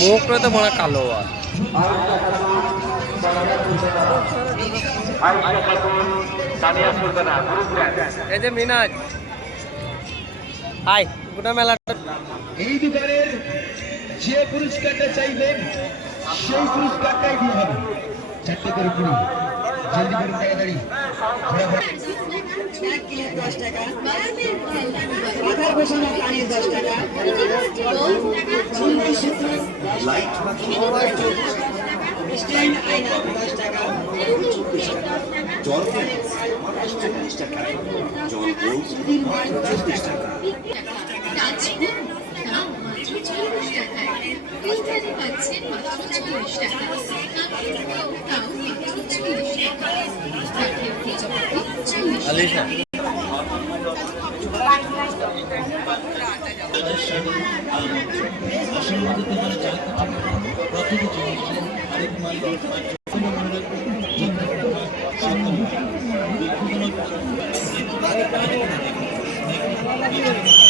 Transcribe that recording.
মুখটা তো বড় কালো আর এই যে মিনাজ হাই গোটা মেলাটা এই দোকানের যে পুরস্কারটা চাইবেন সেই পুরস্কারটাই দিয়ে হবে। 4টে করে পুরি জলদি করে তাড়াতাড়ি আলিশা Thank you.